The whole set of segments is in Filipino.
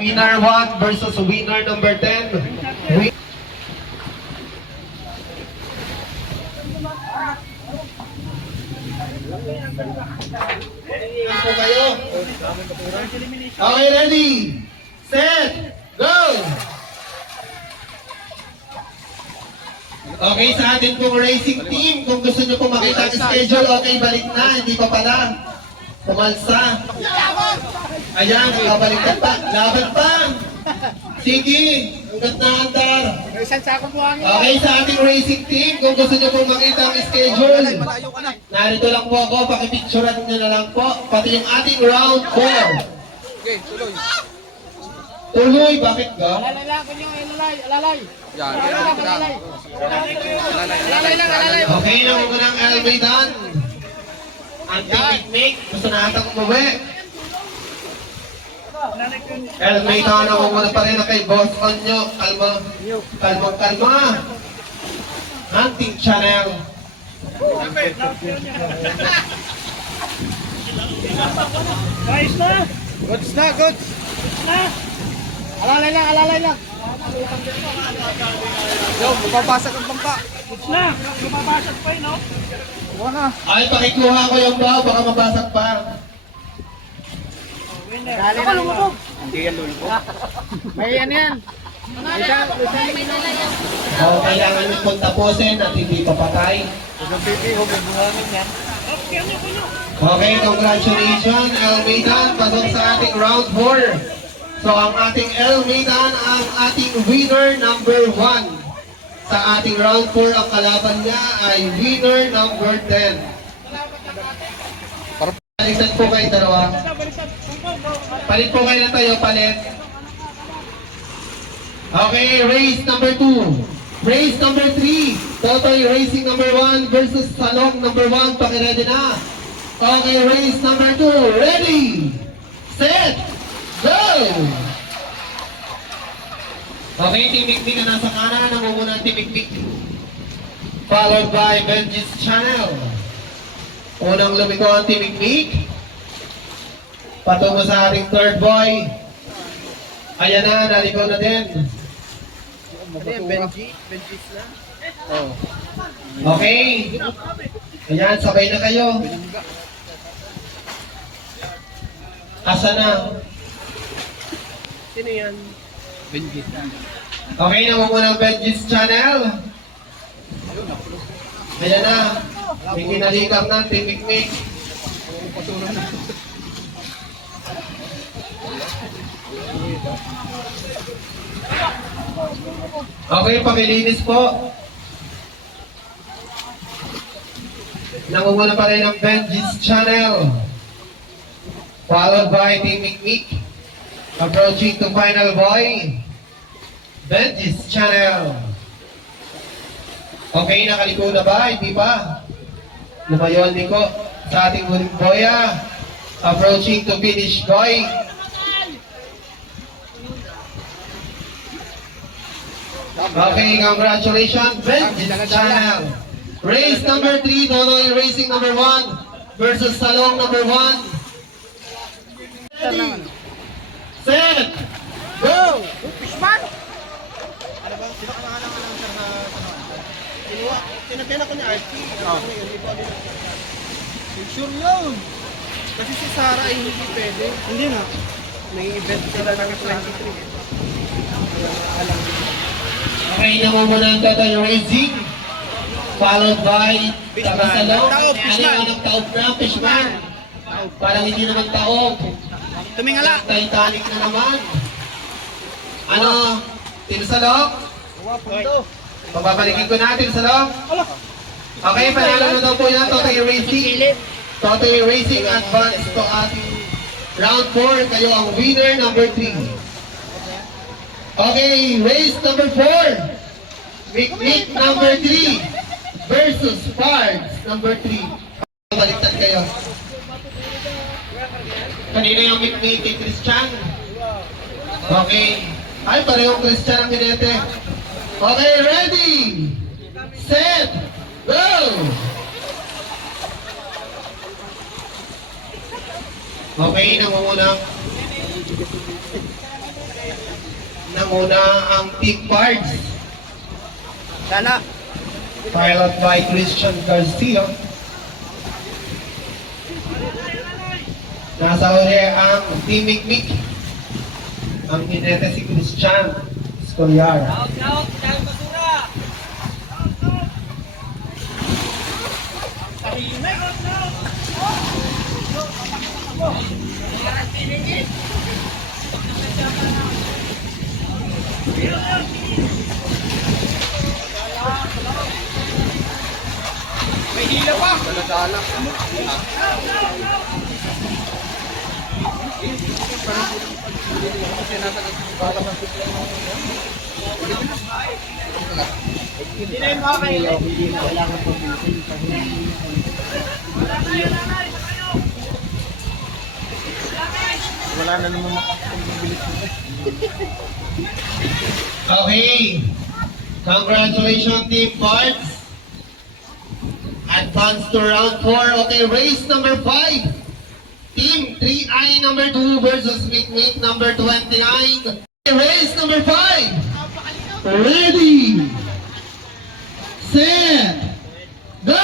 Winner 1 versus winner number 10. Po kayo. Okay, ready? Set! Go! Okay, sa atin pong racing team, kung gusto nyo pong makita ang schedule, okay, balik na, hindi pa pala. Pumalsa. Ayan, babaliktad pa. Laban pa. Sige, hanggat na andar. Okay, sa ating racing team, kung gusto nyo pong makita ang schedule, narito lang po ako, pakipicturean nyo na lang po. Pati yung ating round 4. Okay, tuloy. Tuloy, bakit ka? Alalay lang, kunyo, alalay. Yan, Alalay. Alalay lang, alalay. Okay, naman ng Almedan. Anti-picnic, gusto na atang umuwi. Almedan, naman muna pa rin na kay Boss Onyo. Kalma, kalma, kalma. Hunting Channel. Guys na. Goods na, goods. Alalay lang, alalay lang. Yo, mapapasag ang bangka. Goods na. Lumabasag pa yun, no? Huwag na. Ay, pakikuha ko yung baw, baka mabasag pa. Dali na lumubog. Hindi yan lulubog. May ano yan. Oo, kailangan nyo pong tapusin at hindi papatay. Huwag pipi, huwag buhangin yan. Okay, congratulations, Almedan. Pasok sa ating round 4. So, ang ating Almedan, ang ating winner number 1. Sa ating round 4, ang kalaban niya ay winner number 10. Baliktad po kayo dalawa. Palit po kayo na tayo, palit. Okay, race number 2. Race number 3. Totoy Racing number 1 versus Salong number 1. Pakiredy na. Okay, race number 2. Ready, set, go! Okay, Team Mikmik na nasa kanan. Namumuna ang Team Mikmik. Followed by Benji's Channel. Unang lumiko ang Team Mikmik. Patungo sa ating third boy. Ayan na, naliko na din. Benjis na. Oh. Okay. Ayan, sabay na kayo. Asa na? Sino yan? Benjis na. Okay, namumuna ang Benji's Channel. Ayan na. May kinalikap ng Team Mikmik. Okay, pakilinis po. Namumuna pa rin ang Benji's Channel. Followed by Team Mikmik. Approaching to final boy. Benji's Channel. Okay, nakaliko na ba? Hindi pa. Lumayo ang liko sa ating huling boya. Approaching to finish boy. Okay, congratulations, Benji's Channel. Race number 3, Donoy Racing number 1 versus Salong number 1. Ready, set, go! Fishman! Ano ba? Sino ka nangalang sa kinuha? Tinagyan ako ni RT. Sure yun. Kasi si Sarah ay hindi pwede. Hindi na. May event sila ng 23. Okay, namumuna ang Totoy Racing. Followed by Salong. Taob, Fishman. Ano yung taob na, Fishman? Parang hindi naman taob. Tumingala. Titanic na naman. Ano? Tinsalok? Pababalikin ko na, Tinsalok. Okay, panalo na daw po yan, Totoy Racing. Totoy Racing advance to ating round 4. Kayo ang winner number 3. Okay, race number 4. Mikmik number 3 versus Pards number 3. Baliktad kayo. Kanina yung Mikmik kay Christian. Okay. Ay, parehong Christian ang ginete. Okay, ready, set, go! Okay, nangungunang Nanguna ang Team Pards, Lala. pilot by Christian Garcia. Nasa huli ang Team Mikmik. Ang hinete si Christian Escolar. May hila pa. Daladala. Hindi na yung makakaila. Wala na naman makakabilis mo. Okay. Congratulations, Team Parts. Advance to round 4. Okay, race number 5. Team 3I number 2 versus Mikmik number 29. Race number 5. Ready. Set. Go.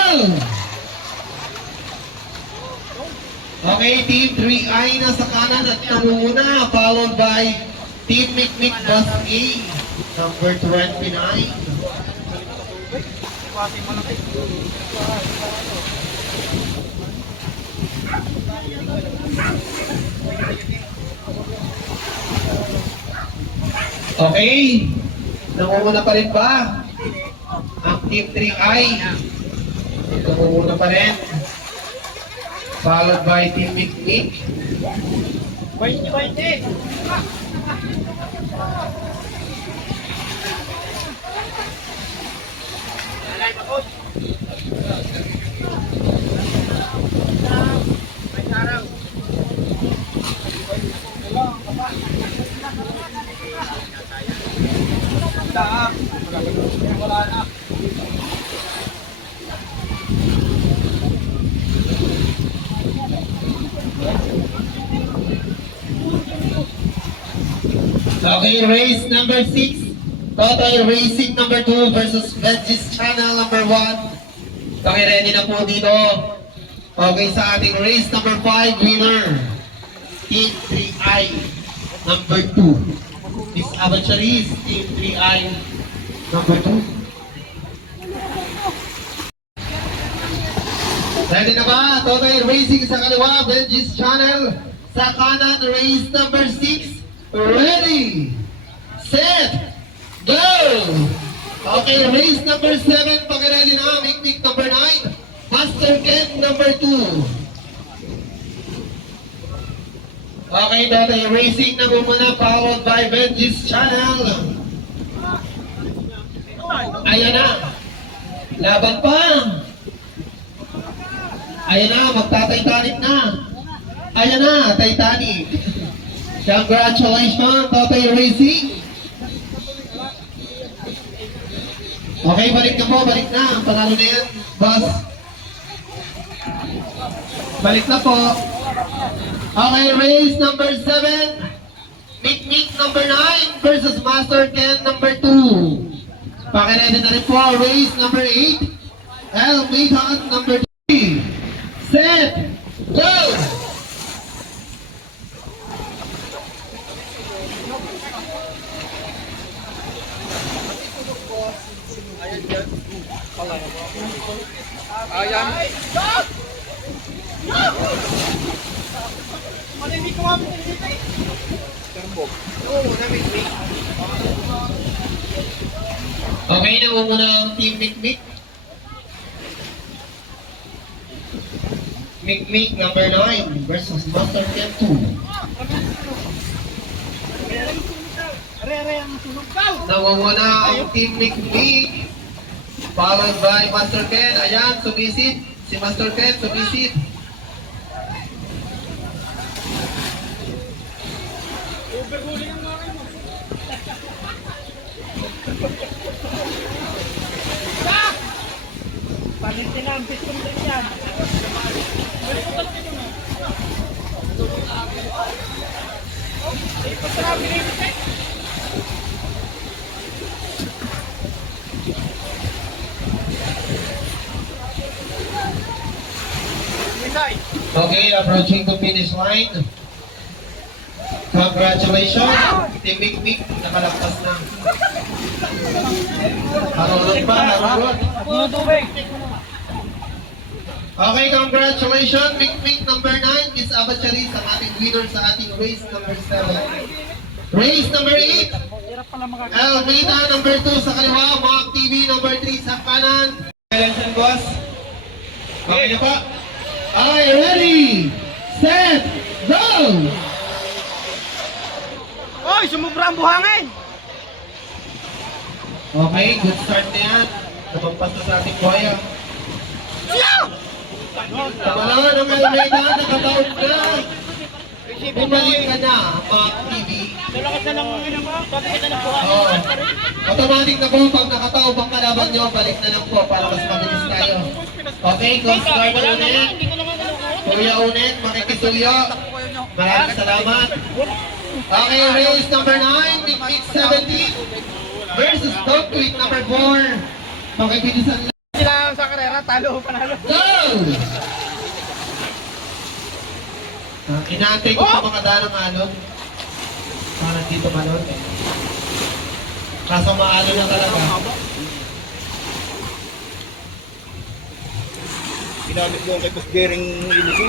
Okay, Team 3I nasa kanan at namuna, followed by Team Mikmik Bus A, number 29. Okay, nangunguna pa rin ba ang Team 3I? Nangunguna pa rin. Followed by Team Mikmik. 20-20. Alay, bakot. May sarang. Wala na. Okay, race number 6. Total Racing number 2 versus Veggies Channel number 1. Pakiready na po dito. Okay, sa ating race number 5 winner. Team 3I number 2. Miss Abacharis, Team 3I number 2. Ready na ba? Total Racing sa kaliwa, Veggies Channel. Sa kanan, race number 6. Ready, set, go! Okay, race number 7, pakiready na, Mikmik number 9, Master Ken number 2. Okay, Total Racing na muna, followed by Veggies Channel. Ayan na, laban pa. Ayan na, magta-Titanic na. Ayan na, Titanic. Congratulations, Total Racing. Okay, balik na po, balik na. Panalo na yan, boss. Balik na po. Okay, race number 7. Mikmik number 9 versus Master Ken number 2. Pakiready na rin po, race number 8. El Mayhan number 3. Set, go! Ayan. Ano hindi ko mabit dito eh? Turbog. Oo, namimik. Okay, namumuna ang Team Mikmik. Mikmik number 9 versus Master Ken 2. Are ang sunog daw. Namumuna ang Team Mikmik. Followed by Master Ken. Ayan, sumisid. Si Master Ken, sumisid. Overhuli ang mga mo. Palitin na ang piston din yan. Ikot na, binibit eh. Okay, approaching the finish line. Congratulations! Team Big Big, nakalagpas na. Harurot pa, harurot. Okay, congratulations! Big Big number 9, Miss Ava Charis, ang ating winner sa ating race number 7. Race number 8, Elvita number 2 sa kaliwa, Mock TV number 3 sa kanan. Attention, boss. Okay na pa. Okay, ready, set, go! Oy, sumubra ang buhangin! Okay, good start na yan. Napampas na sa ating buhaya. Kamala ng Almeida, nakataon na. Bumalik ka na, Mock TV. Dalakas na lang ang mo. Sabi kita ng buhay. Oh. Automatic na po, pag nakataob ang kalaban nyo, balik na lang po para mas mabilis tayo. Okay, good start na ulit. Kuya Unet, makikisuyo. Maraming salamat. Okay, race number 9, Big Big 17 versus Dog Tweet number 4. Makibilisan lang. Sila sa karera, talo, panalo. Go! Inaantay ko pa mga darang alon. Para dito malon. Kaso maalo na talaga. Ginamit ko kay Boss Gering Iluso.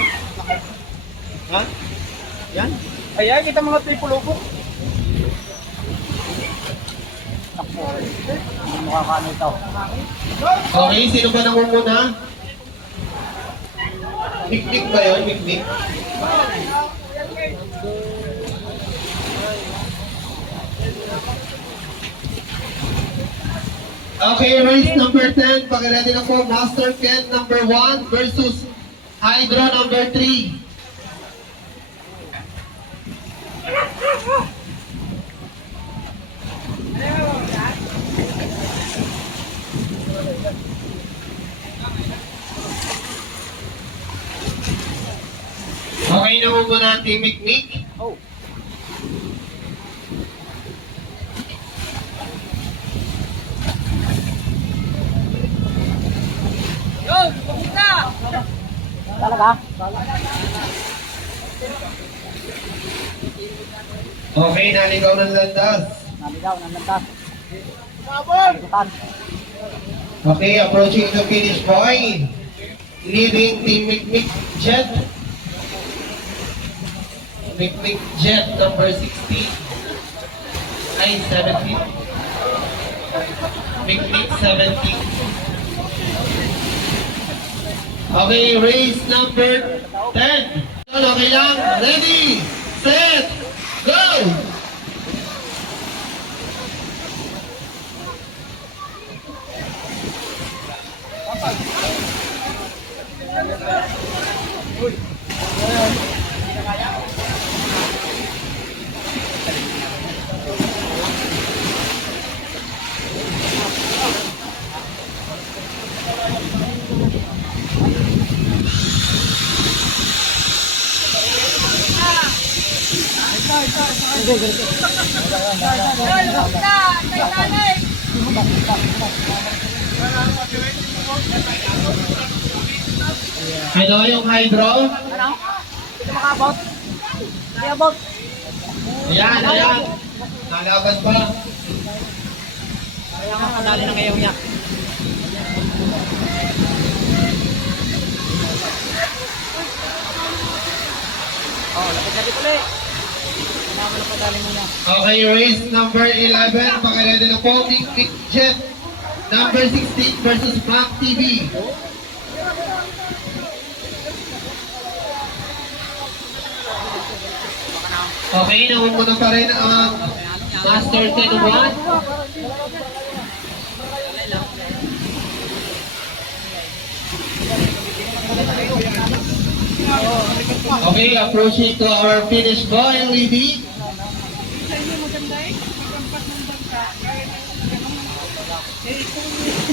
Ha? Yan? Ayan, kita mga triple logo. Makakano ito. Okay, sino ba nangunguna? Mikmik ba yun? Mikmik? Okay, race number 10. Pakiredy na po, Master Ken number 1 versus Hydro number 3. Okay, namumuna ang Team Mikmik. Oh. Yo, kumita! Talaga? Okay, naligaw ng landas. Naligaw ng landas. Sabon! Okay, approaching the finish point. Leading Team Mikmik Jet. Mikmik Jet number 16. Ay, 17. Mikmik 17. Okay, race number 10. Okay lang. Ready, set, go! Ano yung hydro? Ano? Hindi makabot? Hindi abot. Ayan, ayan. Nalaban pa. Kaya nga kadali na ngayon niya. Oh, lapit-lapit ulit. Kailangan na kadali mo niya. Okay, race number 11. Pakiredy na po, Mikmik Jet. Number 16 versus Mac TV. Okay, namumuna pa rin ang Master 10-1. Okay, approaching to our finish line, Libby.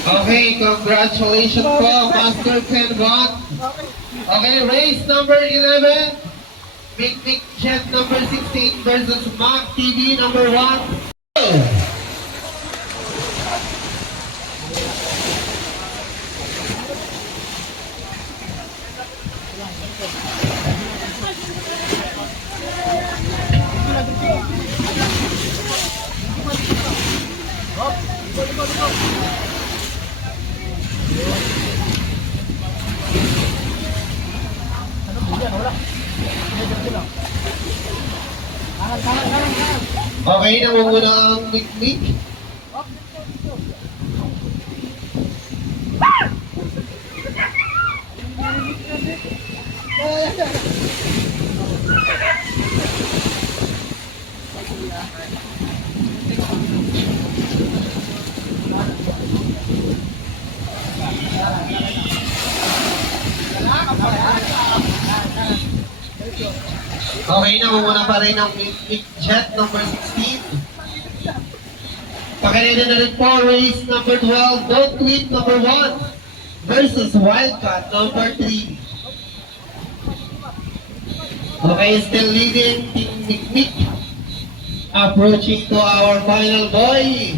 Okay, congratulations po, Master 10-1. Okay, race number 11. Mikmik Jet number 16 versus Mac TV number 1. Go! Okay, namumuna ang Mikmik. Okay, namumuna pa rin ang Mikmik Jet number 16. Pakinita na rin po, race number 12, Don't Quit number 1 versus Wildcat number 3. Okay, still leading Team Mikmik. Approaching to our final boy.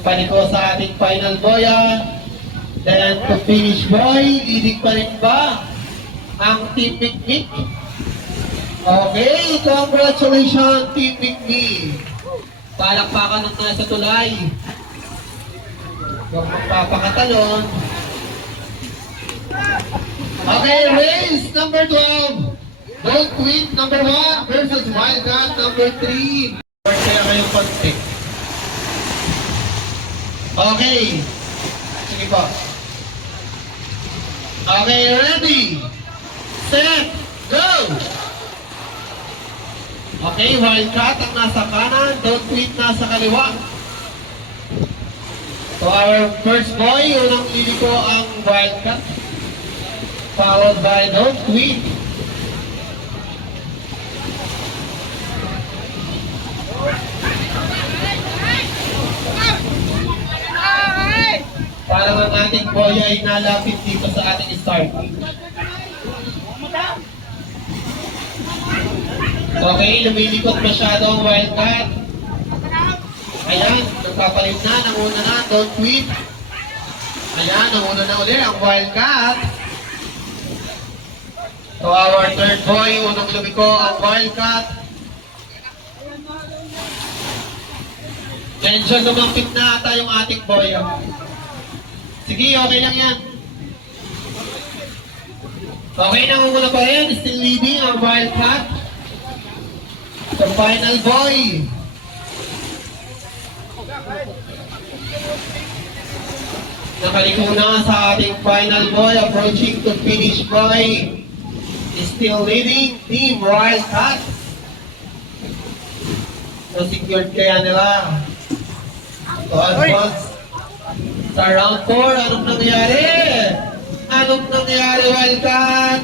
Paniko sa ating final boy. Then to finish boy, leading pa rin ba ang Team Mikmik? Okay, congratulations Team Mikmik. Palakpakan ng nasa tulay. Huwag magpapakatalon. Okay, race number 12. Don't Quit number 1 versus Wildcat number 3. Kaya kayong konti. Okay. Sige po. Okay, ready? Set, go! Okay, Wildcat ang nasa kanan, Don't Quit nasa kaliwa. So our first boy, unang liliko ang Wildcat. Followed by Don't Quit. Parang ang ating boy ay nalapit dito sa ating start. Okay, lumilikot masyado ang Wildcat. Ayan, nagpapalit na, nanguna na, Don't Quit. Ayan, nanguna na ulit ang Wildcat. So our third boy, unang lumiko ang Wildcat. Medyo lumampit na ata yung ating boy. Sige, okay lang yan. Okay, nangunguna pa rin. Still leading ang Wildcat. The final boy. Nakaliko na sa ating final boy. Approaching to finish boy. Still leading Team Wildcat. So secured kaya nila. So advance. Sa round 4, anong nangyari? Anong nangyari, Wildcat?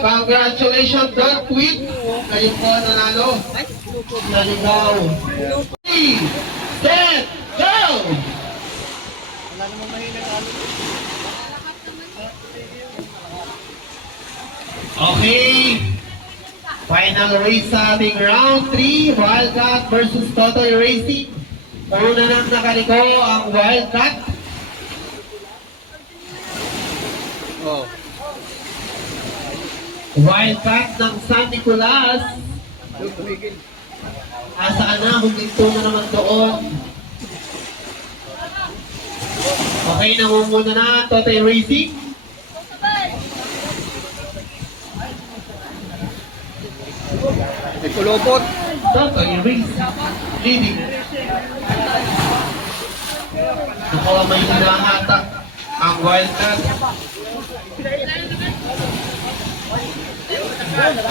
Congratulations, Don't Quit. Kayo po nanalo. Naligaw. 3, set, go! Okay. Final race sa ating round 3, Wildcat versus Totoy Racing. Una nang nakaliko ang Wildcat. Oh. Wildcat ng San Nicolas. Asaan na? Huminto na naman doon. Okay, nangunguna na Totoy Racing. May kulobot. Totoy Racing leading. Nakuha may hinahatak ang Wildcat.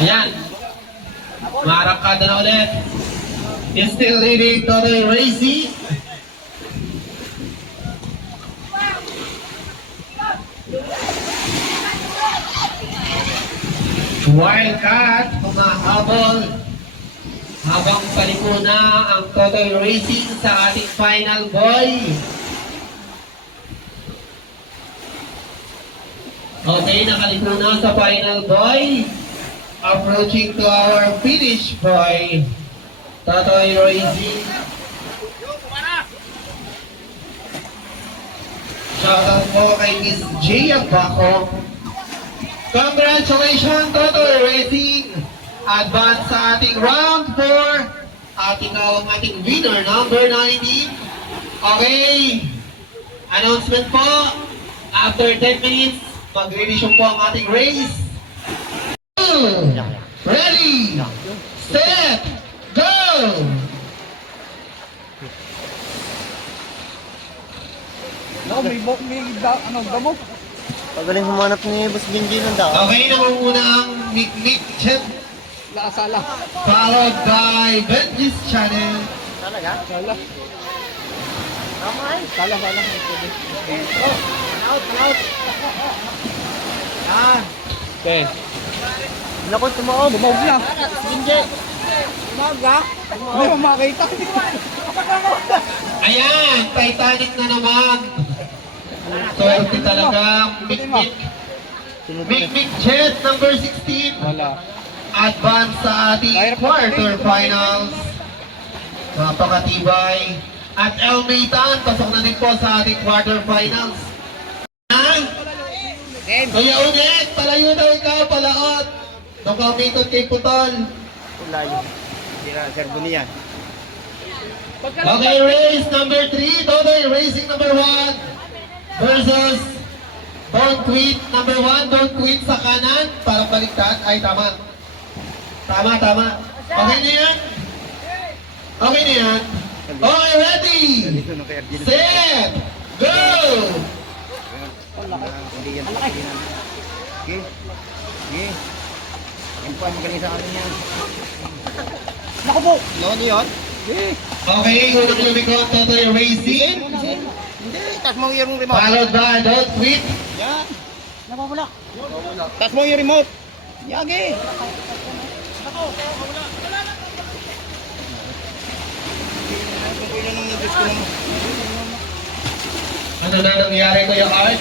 Ayan. Marakada na ulit. Is still leading Totoy Racing. Wildcat humahabol habang paliko na ang Totoy Racing sa ating final boy. Okay, nakaliko na sa final boy. Approaching to our finish boy, Totoy Racing. Shoutout po kay Miss Gia Baco. Congratulations, Totoy Racing! Advance sa ating round 4. Ang ating winner, number 19. Okay. Announcement po. After 10 minutes, Magre-resume po ang ating race. Ready, set, go! No, may damo. Pagaling humanap ni Boss Benji ng dao. Okay, namumuna ang Nick Chet, Laasala. followed by Benji's channel. Talaga? Sala. Tama eh. Sala. Out. Yan. Okay. Naku, tumaob. Bumawag na. Benji. Umaga. Hindi mo makita. Ayan, Titanic na naman. Swerte talaga, Mick Chet, number 16. Wala. Advance sa ating quarterfinals. Napakatibay. At El Maitan, pasok na din po sa ating quarterfinals. Kuya Unet, palayo daw ikaw, palaot. Nakamitot kay Putol. Layo. Hindi na, servo niya. Okay, race number 3, Totoy Racing number 1 versus Don't Quit number 1. Don't Quit sa kanan, parang baliktad. Ay, tama. Tama. Okay na yan? Okay na yan? Okay, ready? Set! Go! Hindi yan. Okay. Yan po ang magaling sa akin yan. Naku po. Noon yun? Okay, unang lumiko, Totoy Racing. Hindi, tas mo yung remote. Followed by Don't Quit. Yan. Tas mo yung remote. Yagi. Ano na nangyari, Kuya Art?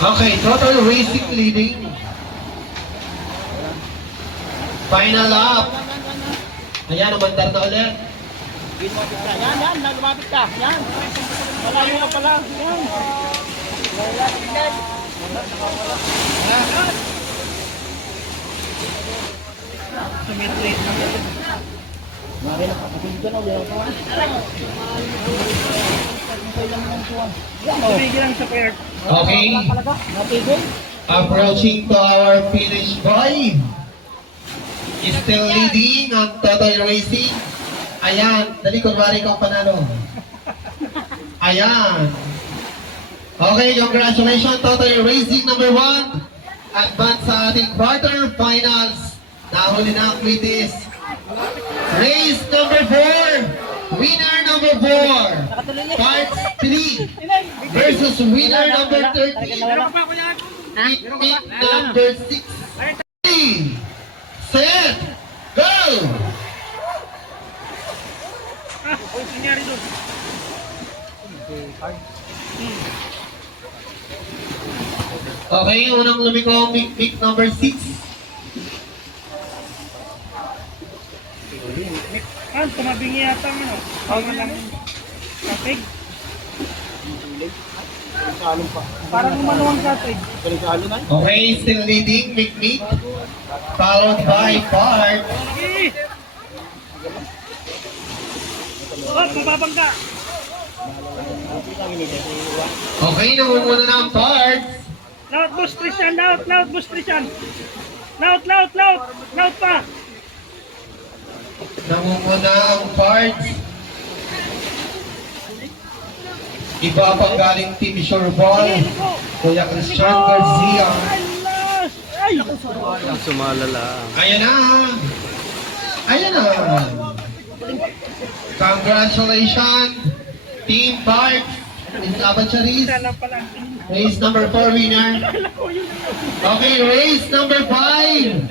Okay, Total Racing leading. Final lap. Ayan, umandar na ulit. Yan, lumapit ka. Yan. Malayo ka pala. Yan. Okay. Approaching to our finish boy. Still leading ang Totoy Racing. Ayan, dali kunwari kang panalo. Ayan. Okay, congratulations Totoy Racing number 1. Advance sa ating quarterfinals. Nahuli na ang Quitis. Race number 4. Winner number 4. Parts 3 versus winner number 13. Meet number 6. Set! Go! Okay, unang lumiko, pick number 6. Tumabingi yata ang ano. Kapig. Parang umanuwang kapig. Okay, still leading, Mick. Followed by Bart. Mababang ka. Okay, namumuna na ang Bart. Laut, boss Christian. Laut, boss Christian. Laut pa. Namumuna ang Bart. Iba pang galing Team Sureball. Kuya Christian Garcia. Ay! Sumalala. Ayan na. Congratulations, Team Bart. Laban siya, Riz. Sana pala. Race number 4 winner. Okay, race number 5.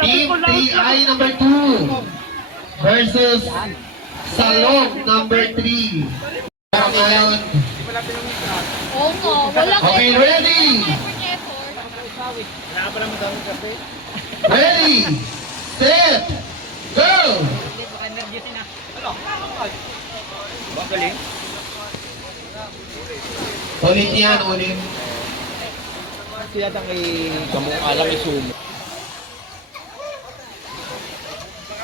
Team 3I number 2 versus Salong number 3. Ngayon. Oo nga, walang Okay, ready? effort. Ready, set, go! Ulit yan, ulit. Kaya tang kamong alam isumo.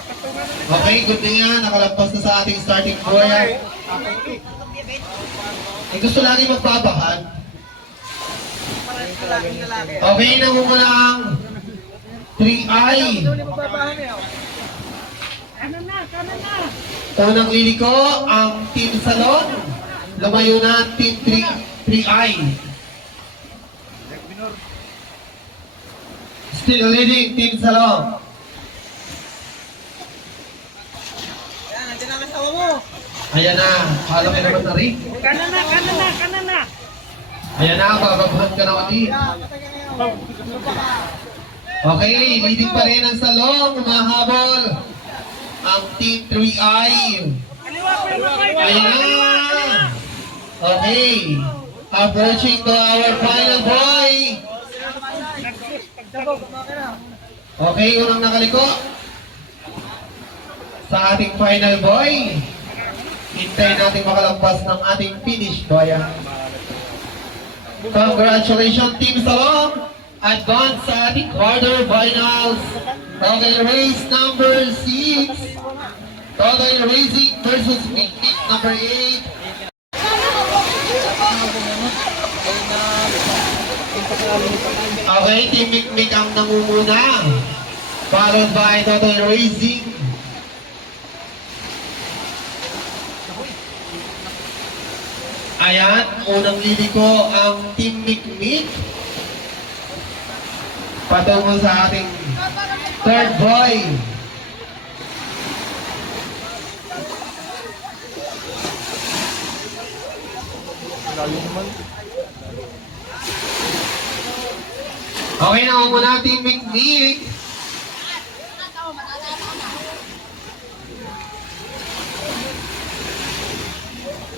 Patungan na Okay, good na yan. Nakalampas na sa ating starting buhay. Eh, gusto lagi magbabahan. Okay, namumula ang 3I. Kanan na, kanan na. Unang liliko ang Team Salon. Lumayo na ang Team 3I. Still leading Team Salon. Ayan na, kala ko naman na rin. Kanan na, kanan na, kanan na. Ayan na, bababuhan ka na ulit. Okay, leading pa rin ang Salon. Humahabol ang Team 3I. Kaliwa ko yung makoy, Ayan kaliwa, na. kaliwa. Okay, approaching to our final boy. Okay, unang nakaliko sa ating final boy. Hintayin natin makalampas ng ating finish boy. Congratulations Team Salon. Advance sa ating quarterfinals. Okay, race number 6. Total Racing versus Picnic number 8. Okay, Team Mikmik ang nangunguna. Followed by Total Racing. Ayan, unang liliko ang Team Mikmik. Patungo sa ating third boy. Okay na ako muna, Team Mikmik.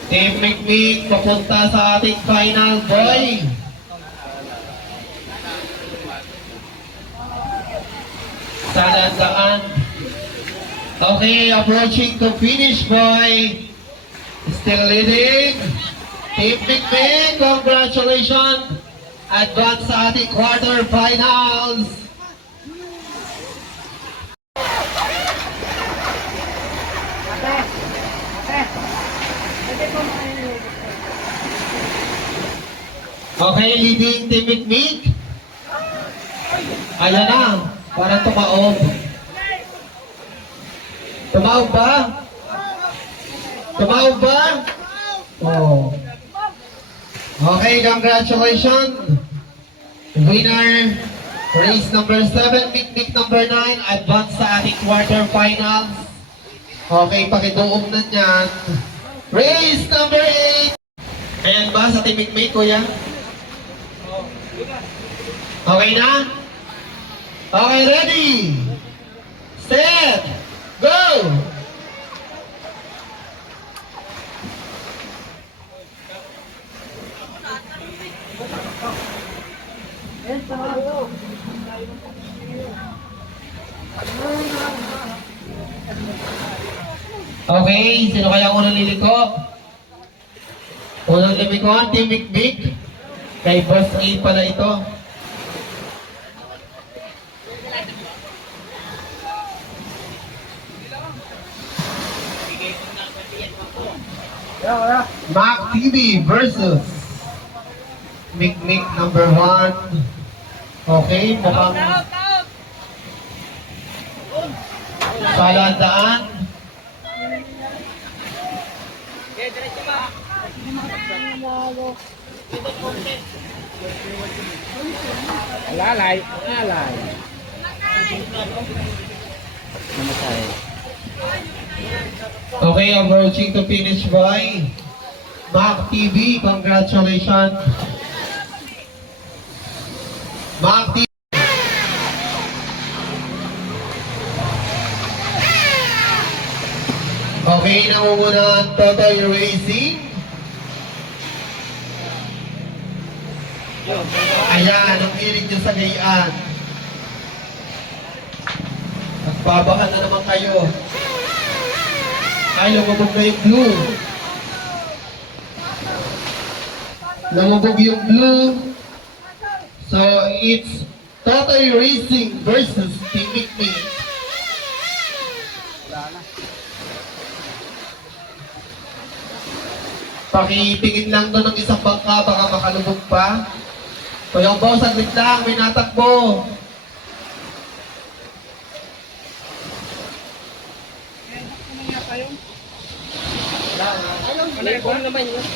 Team Mikmik, papunta sa ating final boy. Tandaan. Okay, approaching to finish boy. Still leading. Team Mikmik, congratulations. Advance sa ating quarterfinals. Okay, leading Team Mikmik. Ayan na, parang tumaob. Tumaob ba? Tumaob ba? Oh. Okay, congratulations. Winner, race number 7, Mikmik number 9, advance sa ating quarterfinals. Okay, pakidoom na niyan. Race number 8. Ayan ba sa Team Mikmik, kuya? Okay na? Okay, ready? Set! Go! Okay, sino kaya unang liliko? Unang liliko ang Team Mikmik. Kay Boss A pala ito. Mac TV versus Mikmik number 1. Okay, mukhang palandaan. Alalay, alalay. Namatay. Okay, approaching to finish by Mac TV. Congratulations. Mac TV. Okay, namumuna ang Totoy Racing. Ayan, ang hilig nyo sa gayaan. Nagbabahan na naman kayo. Ay, lumubog na yung blue. Lumubog yung blue. So, it's Totoy Racing versus Team Mikmik. Pakitingin lang doon ng isang bangka, baka makalubog pa. Kuya Bo, saglit lang, may natakbo. Malibong naman yun.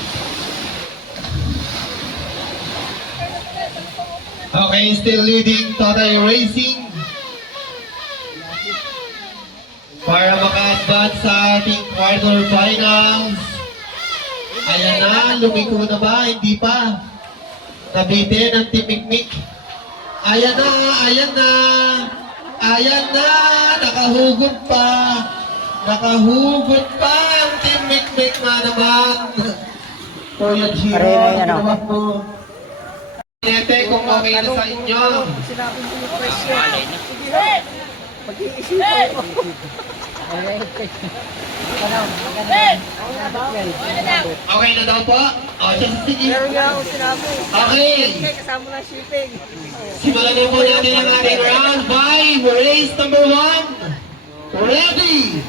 Okay, still leading Totoy Racing. Para maka-advance sa ating quarterfinals. Ayan na, lumiko na ba? Hindi pa. Nabitin ang Team Mikmik. Ayan na, ayan na. Ayan na, nakahugot pa. Nakahugot pa ang Team Mikmik na naman. Kuya Gio, ginawa mo. Nete, kung okay na sa inyo. Sinabi mo yung presyo. Sige, pag-iisipan ko. Okay na daw po? O, sige. Meron nga akong sinabi. Okay. Sige, kasama na shipping. Simulan na po natin ang ating round 5, race number 1. Ready,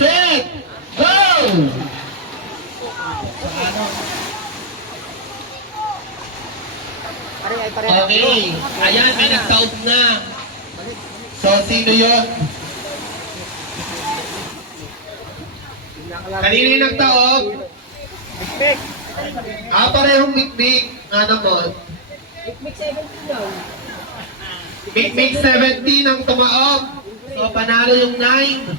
set, go! Okay, ayan, may nagtaob na. So, sino yun? Kanina yung nagtaob? Parehong mikmik. Ano mo? Mikmik 17 ang tumaob. So, panalo yung 9.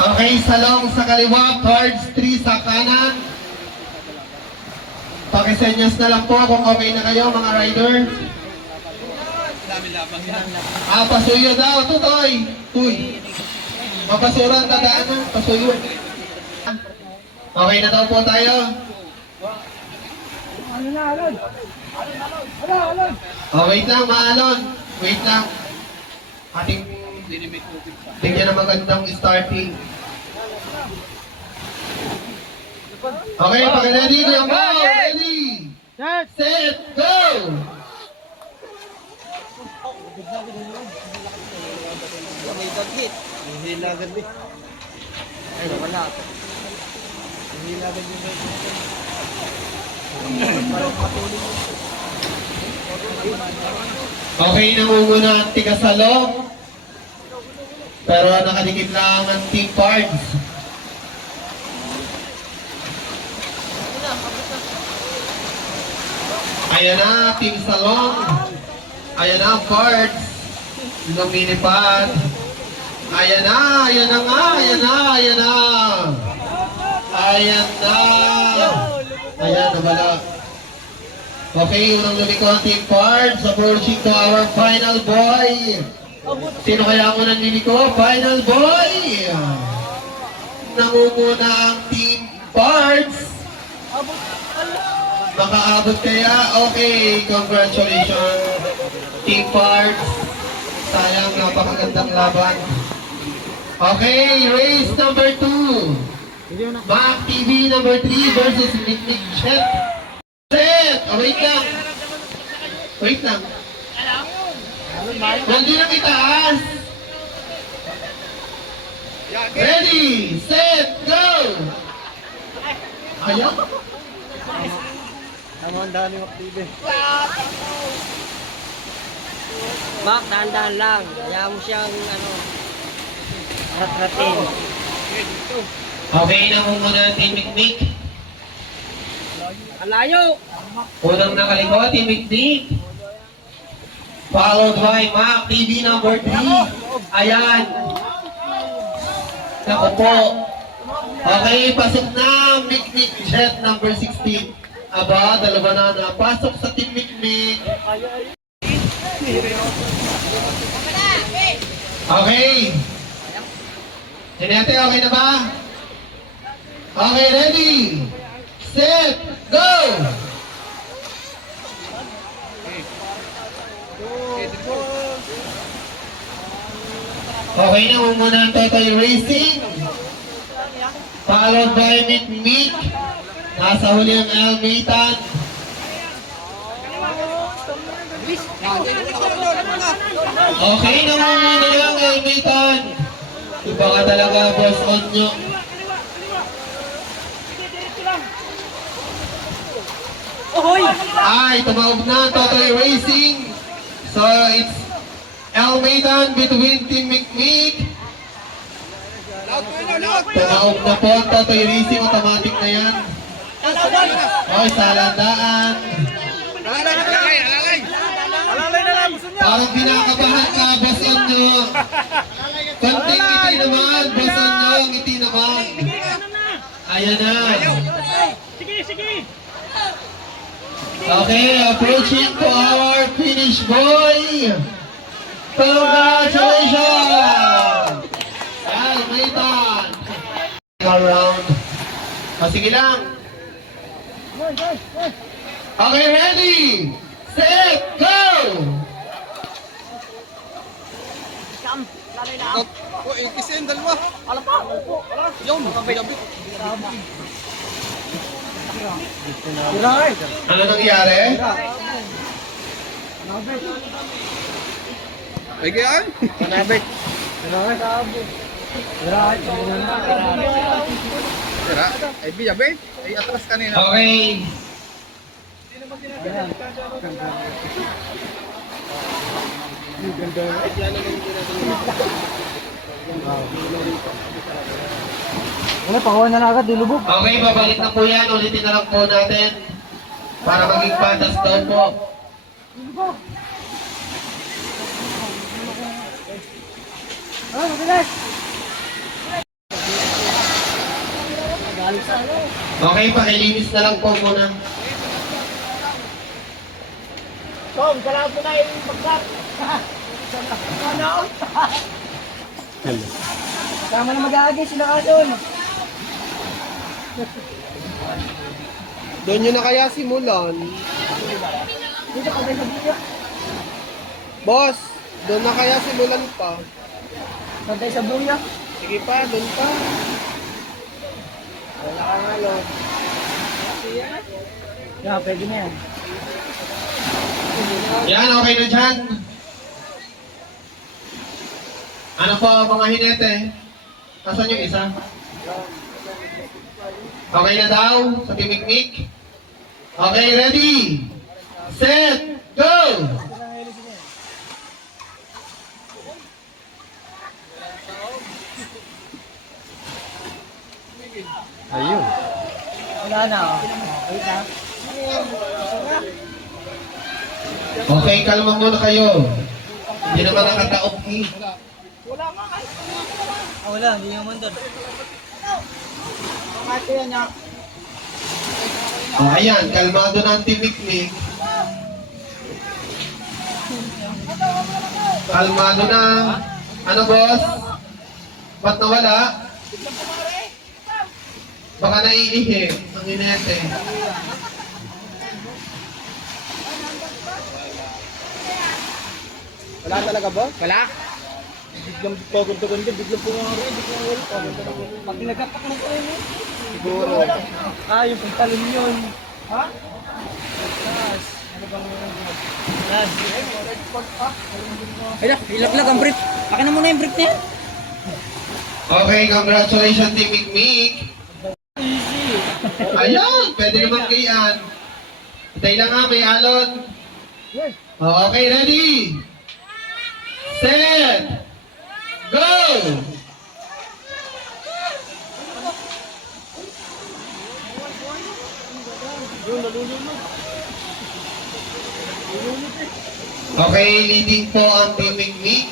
Okay, salong sa kaliwa, cards 3 sa kanan. Pakisenyas na lang po kung okay na kayo mga rider. Pasuyo daw, tutoy. Tuy. Mapasuran, dadaanan, pasuyo. Okay na daw po tayo. Oh, wait lang, maalon. Wait lang. Ating bigyan ng magandang starting. Okay, pag-ready na mo. Ready, set, go! May dagit. Hihila gabi. Ay, wala. Hihila gabi. Okay, namumuna ang tigasalong. Pero nakadikit lang ang team parts. Ayan na, team salong. Ayan na ang parts. Lumilipad. Ayan na, ayan na nga, ayan na, ayan na. Ayan na. Ayan, nawala. Okay, unang lumiko ang team parts. Approaching to our final boy. Sino kaya ang unang liliko? Final boy! Nangunguna ang team parts. Makaabot kaya? Okay, congratulations. Team parts. Sayang, napakagandang laban. Okay, race number 2. Mac TV number 3 versus Mikmik Jet. Set! Oh, wait lang. Wait lang. Huwag nyo nang itaas. Ready, set, go! Ayaw? Ang handa ni Maktibe. Mak, dahan-dahan lang. Kaya mo siyang, rat-ratin. Okay, namumuna natin Mikmik. Alayo! Unang nakalikot, Team Mikmik. Followed by Mac TV number 3. Ayan. Naku po. Okay, pasok na Mikmik Jet number 16. Aba, dalawa na napasok sa Team Mikmik. Okay. Sinete, okay na ba? Okay, ready? Set, go! Okay na muna ang Totoy Racing. Followed by Mikmik. Nasa huli ang Elmitan. Okay, namumuna yung Elmitan. Iba ka talaga, Boss Onyo. Ay, tumawag na, Totoy Racing. So, it's Elmitan between Team McMeek. Tumawag na po ang Totoy Racing, automatic na yan. Okay, sa landaan. Parang kinakabahan ka, Boss Onyo. Konting ngiti naman, Boss Onyo, ngiti naman. Ayan na. Sige. Okay, approaching to our finish boy. Congratulations! Elmitan! Around. Sige lang. Okay, ready? Set, go! Oh, kasi yung dalawa. Yung, gabi. Ano nangyari? Ay, kayaan? Tira, ay biyabe. Ay atras kanina. Okay. Okay, babalik na po yan. Ulitin na lang po natin. Para maging patas daw po. Okay, pakilinis na lang po muna. Tama na mag-aagay sila ka doon. Doon yun na kaya simulan. Boss, doon na kaya simulan pa. Pagkay sa buya. Sige pa, doon pa. Wala ka nga, Lord. Yeah, pwede na yan. Yan, okay na dyan. Ano po mga hinete? Nasaan yung isa? Okay na daw sa timiknik? Okay, ready? Set, go! Ayun. Wala na, oh. Wait na. Okay, kalma muna kayo. Hindi naman nakataop eh. Wala, hindi naman doon. Bakit yan niya? Oh, ayan, kalmado na ang timiknik. Kalmado na. Ano, boss? Ba't nawala? Baka naiihi ang inete. Wala talaga ba? Wala. Biglang pagod-pagod, biglang pumari, biglang wala. Pag nagkapak na tayo, no? Siguro. Ah, yung pagtalon yun. Ha? Ano bang Last. Ay, ilaglag ang brief. Akin na muna yung brief niya. Okay, congratulations, Team Mikmik. Ayun, pwede naman kayan. Hintay lang nga, may alon. Oh, okay, ready? Set! Go! Okay, leading po ang Team Mikmik.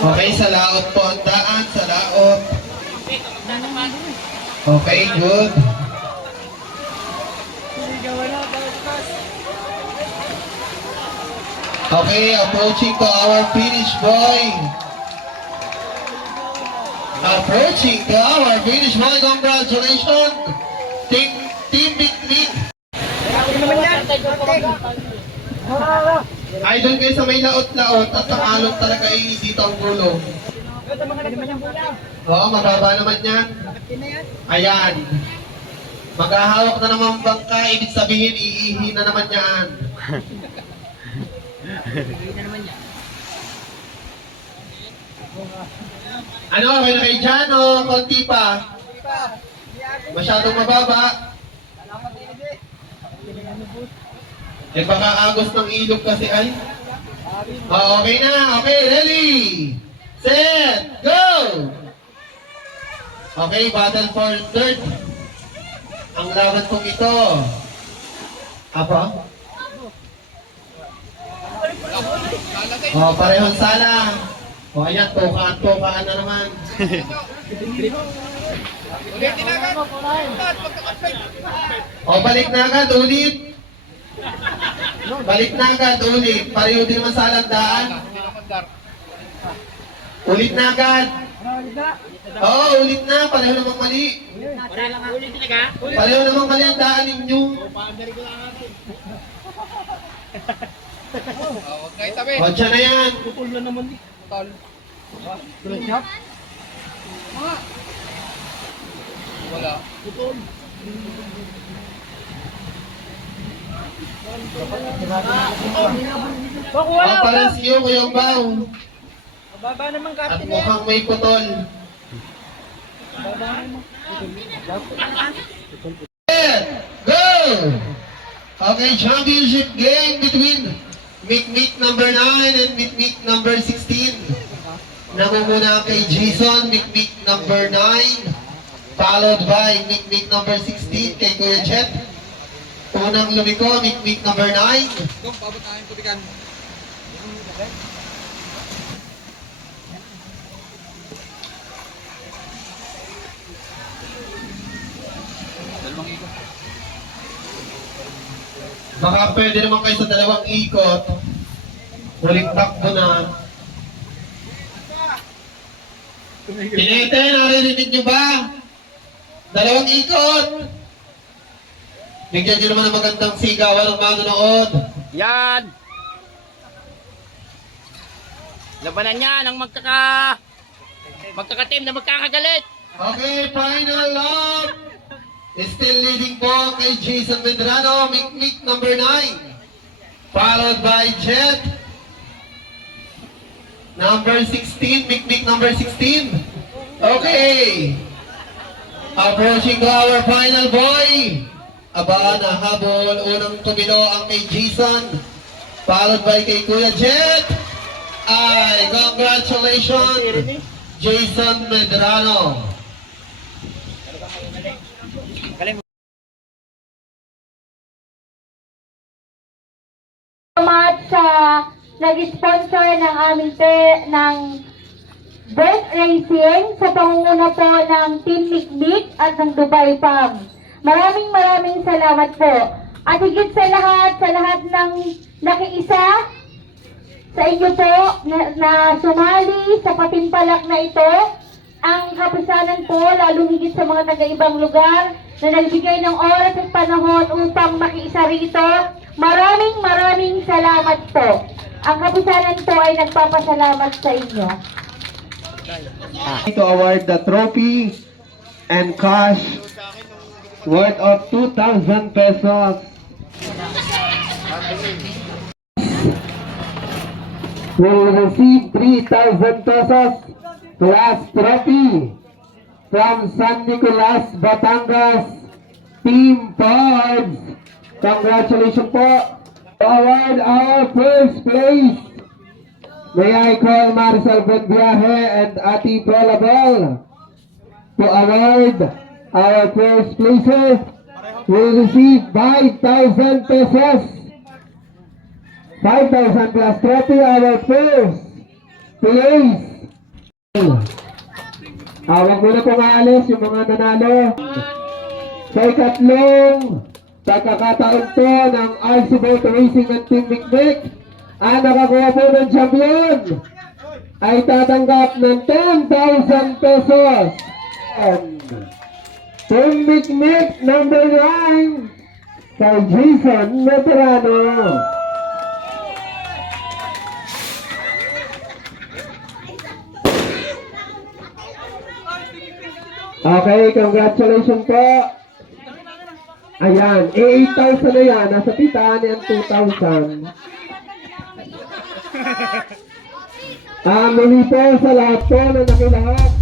Okay, sa laot po ang daan, sa laot. Okay, good. Okay, approaching to our finish, boy. Approaching to our finish, boy. Congratulations. Team Big Meat. Ay, doon kayo sa may laot-laot at nakalog talaga dito ang gulong. Oo, mababa naman yan. Ayan. Maghahawak na naman bangka, ibig sabihin, iihi na naman yan. Ano, okay na kayo dyan o konti pa? Masyadong mababa. Nagpakaagos ng ilog kasi ay. Oh, okay na. Okay, ready? Set, go! Okay, battle for third. Ang laban kong ito. Apa? Oh, parehong sala. Oh, ayan, tukaan na naman. Oh, balik na agad, ulit. Balik na agad, ulit. Pareho din naman sa landaan. Ulit na agad. Oo, ulit na. Pareho namang mali. Pareho namang mali ang daan ninyo. O, dyan na yan. Ang palansiyo, Kuyang Bao. Baba naman, At Captain. mukhang may putol. Go! Okay, championship game between Mikmik number 9 and Mikmik number 16. Namumuna kay Jason, Mikmik number 9. Followed by Mikmik number 16 kay Kuya Jet. Unang lumiko, Mikmik number 9. Baka pwede naman kayo sa dalawang ikot. Huling takbo na. Pinete, naririnig nyo ba? Dalawang ikot. Bigyan nyo naman ng magandang sigawan ng manonood. Yan! Labanan niya ng magkakateam na magkakagalit. Okay, final lap. Still leading po kay Jason Medrano, Mikmik number 9. Followed by Jet. Number 16, Mikmik number 16. Okay. Approaching to our final boy. Aba, nahabol. Unang tumilo ang kay Jason. Followed by kay Kuya Jet. Ay, congratulations, Jason Medrano. Salamat sa nag-sponsor ng aming ng Best Racing sa pangunguna po ng Team Mikmik at ng Dubai Farm. Maraming salamat po. At higit sa lahat ng nakiisa sa inyo po na sumali sa patimpalak na ito, ang kapisanan po, lalo higit sa mga taga-ibang lugar na nagbigay ng oras at panahon upang makiisa rito. Maraming salamat po. Ang kapisanan po ay nagpapasalamat sa inyo. To award the trophy and cash worth of 2,000 pesos. Will receive 3,000 pesos class trophy from San Nicolas, Batangas, Team Fords. Congratulations po. To award our first place, may I call Marisol Benviaje and Ati Prolabel to award our first placer. Will receive 5,000 pesos. 5,000 plus trophy, our first place. Huwag muna pong aalis yung mga nanalo. Sa ikatlong pagkakataon to ng RC Boat Racing ng Team Mikmik, ang nakakuha po ng champion ay tatanggap ng 10,000 pesos. Team Mikmik number 9 kay Jason Veterano. Okay, congratulations po. Ayan, 8,000 na yan. Nasa pitaan yan, 2,000. Muli po sa lahat po na nakilahok